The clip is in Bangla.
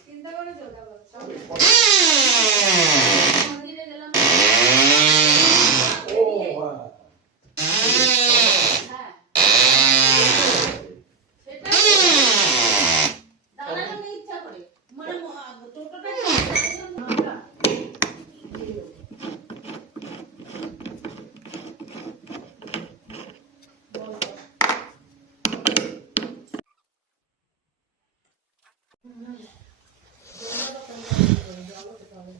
চিন্তা করে চলতে হবে মন্দিরে গেলাম ও হ্যাঁ সেটা দাঁড়ানো নেই ইচ্ছা করে মানে টোটোটা জল